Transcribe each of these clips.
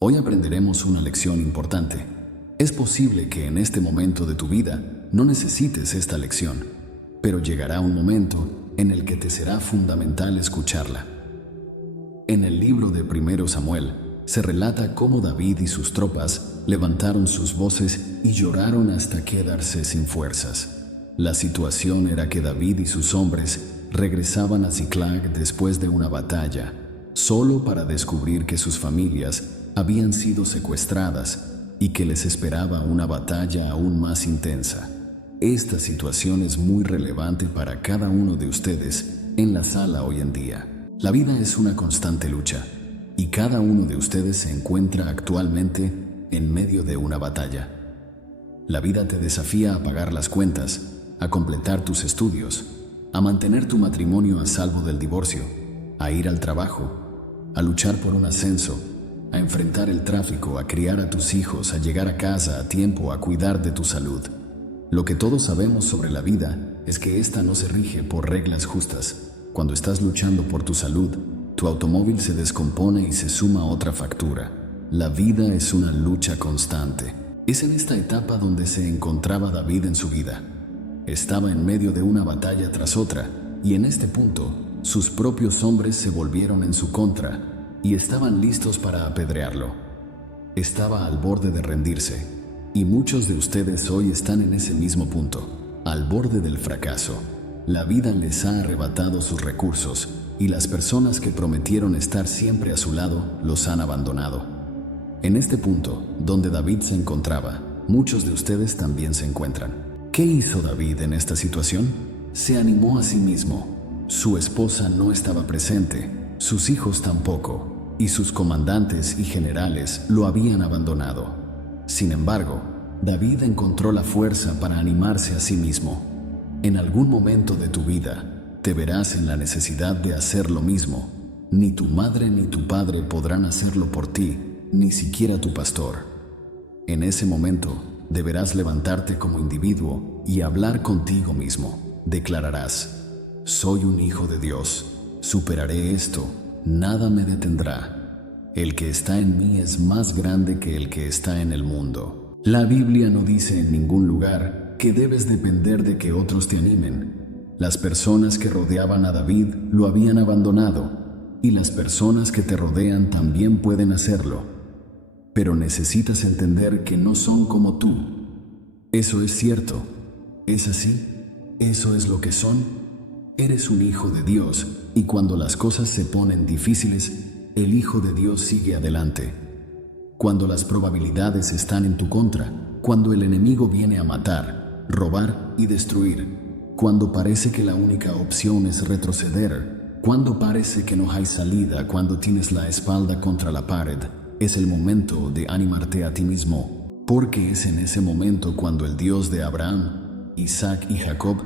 Hoy aprenderemos una lección importante. Es posible que en este momento de tu vida no necesites esta lección, pero llegará un momento en el que te será fundamental escucharla. En el libro de 1 Samuel se relata cómo David y sus tropas levantaron sus voces y lloraron hasta quedarse sin fuerzas. La situación era que David y sus hombres regresaban a Ziklag después de una batalla, solo para descubrir que sus familias habían sido secuestradas y que les esperaba una batalla aún más intensa. Esta situación es muy relevante para cada uno de ustedes en la sala hoy en día. La vida es una constante lucha y cada uno de ustedes se encuentra actualmente en medio de una batalla. La vida te desafía a pagar las cuentas, a completar tus estudios, a mantener tu matrimonio a salvo del divorcio, a ir al trabajo, a luchar por un ascenso, a enfrentar el tráfico, a criar a tus hijos, a llegar a casa a tiempo, a cuidar de tu salud. Lo que todos sabemos sobre la vida es que esta no se rige por reglas justas. Cuando estás luchando por tu salud, tu automóvil se descompone y se suma otra factura. La vida es una lucha constante. Es en esta etapa donde se encontraba David en su vida. Estaba en medio de una batalla tras otra, y en este punto, sus propios hombres se volvieron en su contra y estaban listos para apedrearlo. Estaba al borde de rendirse, y muchos de ustedes hoy están en ese mismo punto, al borde del fracaso. La vida les ha arrebatado sus recursos, y las personas que prometieron estar siempre a su lado los han abandonado. En este punto, donde David se encontraba, muchos de ustedes también se encuentran. ¿Qué hizo David en esta situación? Se animó a sí mismo. Su esposa no estaba presente, sus hijos tampoco, y sus comandantes y generales lo habían abandonado. Sin embargo, David encontró la fuerza para animarse a sí mismo. En algún momento de tu vida, te verás en la necesidad de hacer lo mismo. Ni tu madre ni tu padre podrán hacerlo por ti, ni siquiera tu pastor. En ese momento, deberás levantarte como individuo y hablar contigo mismo. Declararás: soy un hijo de Dios. Superaré esto, nada me detendrá. El que está en mí es más grande que el que está en el mundo. La Biblia no dice en ningún lugar que debes depender de que otros te animen. Las personas que rodeaban a David lo habían abandonado, y las personas que te rodean también pueden hacerlo. Pero necesitas entender que no son como tú. Eso es cierto. ¿Es así? ¿Eso es lo que son? Eres un hijo de Dios, y cuando las cosas se ponen difíciles, el Hijo de Dios sigue adelante. Cuando las probabilidades están en tu contra, cuando el enemigo viene a matar, robar y destruir, cuando parece que la única opción es retroceder, cuando parece que no hay salida, cuando tienes la espalda contra la pared, es el momento de animarte a ti mismo, porque es en ese momento cuando el Dios de Abraham, Isaac y Jacob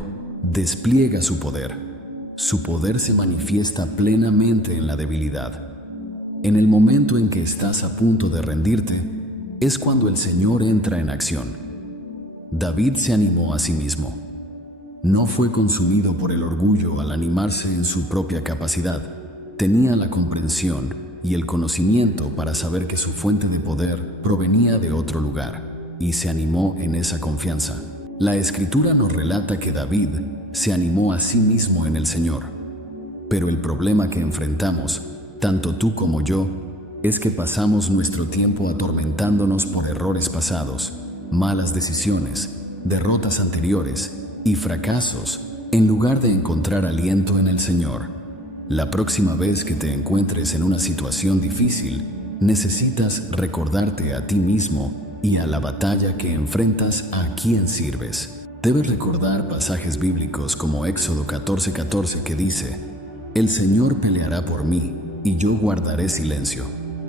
despliega su poder. Su poder se manifiesta plenamente en la debilidad. En el momento en que estás a punto de rendirte, es cuando el Señor entra en acción. David se animó a sí mismo. No fue consumido por el orgullo al animarse en su propia capacidad. Tenía la comprensión y el conocimiento para saber que su fuente de poder provenía de otro lugar, y se animó en esa confianza. La Escritura nos relata que David se animó a sí mismo en el Señor. Pero el problema que enfrentamos, tanto tú como yo, es que pasamos nuestro tiempo atormentándonos por errores pasados, malas decisiones, derrotas anteriores y fracasos, en lugar de encontrar aliento en el Señor. La próxima vez que te encuentres en una situación difícil, necesitas recordarte a ti mismo y a la batalla que enfrentas a quien sirves. Debes recordar pasajes bíblicos como Éxodo 14:14 que dice: el Señor peleará por mí y yo guardaré silencio.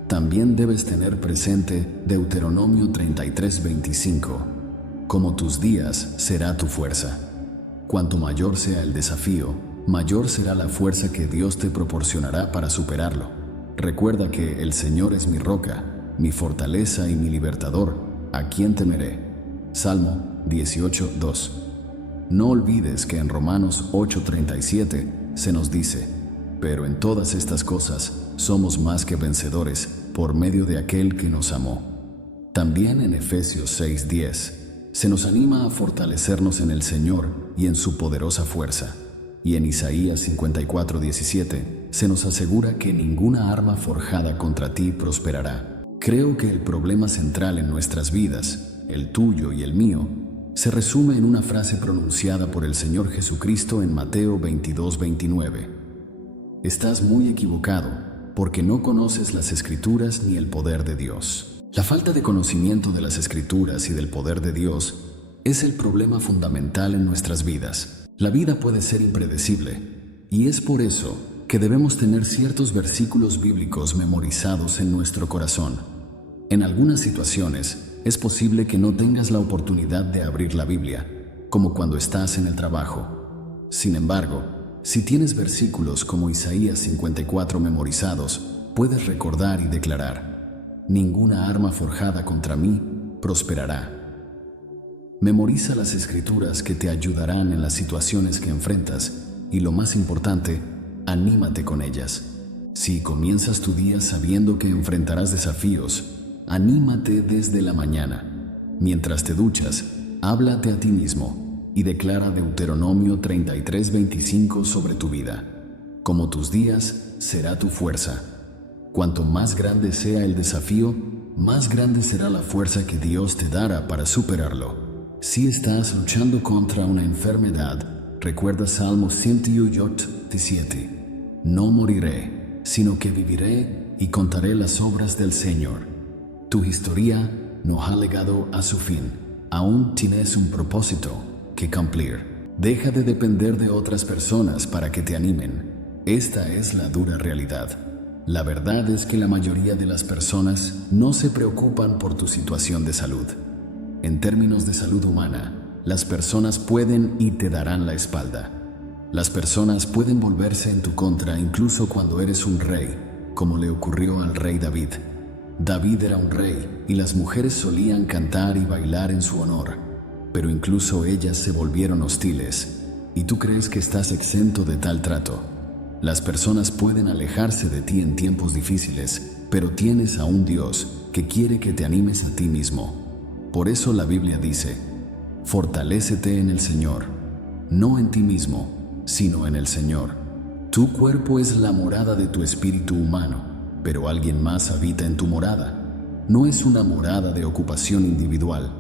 También debes tener presente Deuteronomio 33:25: como tus días será tu fuerza. Cuanto mayor sea el desafío, mayor será la fuerza que Dios te proporcionará para superarlo. Recuerda que el Señor es mi roca, mi fortaleza y mi libertador, ¿a quién temeré? Salmo 18:2. No olvides que en Romanos 8:37 se nos dice: pero en todas estas cosas somos más que vencedores por medio de aquel que nos amó. También en Efesios 6:10 se nos anima a fortalecernos en el Señor y en su poderosa fuerza. Y en Isaías 54:17 se nos asegura que ninguna arma forjada contra ti prosperará. Creo que el problema central en nuestras vidas, el tuyo y el mío, se resume en una frase pronunciada por el Señor Jesucristo en Mateo 22:29. Estás muy equivocado, porque no conoces las Escrituras ni el poder de Dios. La falta de conocimiento de las Escrituras y del poder de Dios es el problema fundamental en nuestras vidas. La vida puede ser impredecible, y es por eso que debemos tener ciertos versículos bíblicos memorizados en nuestro corazón. En algunas situaciones, es posible que no tengas la oportunidad de abrir la Biblia, como cuando estás en el trabajo. Sin embargo, si tienes versículos como Isaías 54 memorizados, puedes recordar y declarar: ninguna arma forjada contra mí prosperará. Memoriza las Escrituras que te ayudarán en las situaciones que enfrentas y, lo más importante, anímate con ellas. Si comienzas tu día sabiendo que enfrentarás desafíos, anímate desde la mañana. Mientras te duchas, háblate a ti mismo y declara Deuteronomio 33:25 sobre tu vida. Como tus días, será tu fuerza. Cuanto más grande sea el desafío, más grande será la fuerza que Dios te dará para superarlo. Si estás luchando contra una enfermedad, recuerda Salmo 108:7. No moriré, sino que viviré y contaré las obras del Señor. Tu historia no ha llegado a su fin. Aún tienes un propósito que cumplir. Deja de depender de otras personas para que te animen. Esta es la dura realidad. La verdad es que la mayoría de las personas no se preocupan por tu situación de salud. En términos de salud humana, las personas pueden y te darán la espalda. Las personas pueden volverse en tu contra incluso cuando eres un rey, como le ocurrió al rey David. David era un rey y las mujeres solían cantar y bailar en su honor, pero incluso ellas se volvieron hostiles. ¿Y tú crees que estás exento de tal trato? Las personas pueden alejarse de ti en tiempos difíciles, pero tienes a un Dios que quiere que te animes a ti mismo. Por eso la Biblia dice: fortalécete en el Señor, no en ti mismo, sino en el Señor. Tu cuerpo es la morada de tu espíritu humano, pero alguien más habita en tu morada. No es una morada de ocupación individual.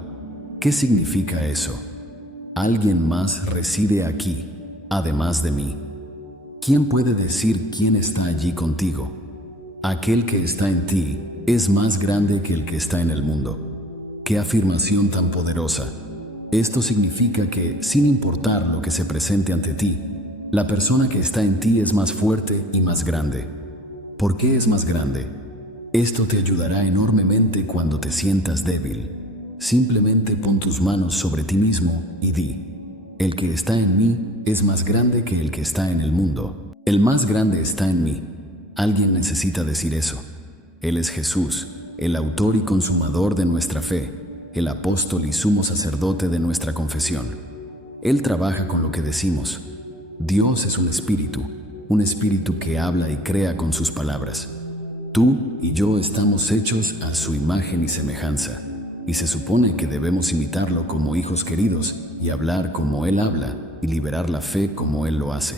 ¿Qué significa eso? Alguien más reside aquí, además de mí. ¿Quién puede decir quién está allí contigo? Aquel que está en ti es más grande que el que está en el mundo. ¡Qué afirmación tan poderosa! Esto significa que, sin importar lo que se presente ante ti, la persona que está en ti es más fuerte y más grande. ¿Por qué es más grande? Esto te ayudará enormemente cuando te sientas débil. Simplemente pon tus manos sobre ti mismo y di: el que está en mí es más grande que el que está en el mundo. El más grande está en mí. Alguien necesita decir eso. Él es Jesús, el autor y consumador de nuestra fe, el apóstol y sumo sacerdote de nuestra confesión. Él trabaja con lo que decimos. Dios es un espíritu que habla y crea con sus palabras. Tú y yo estamos hechos a su imagen y semejanza, y se supone que debemos imitarlo como hijos queridos y hablar como Él habla y liberar la fe como Él lo hace.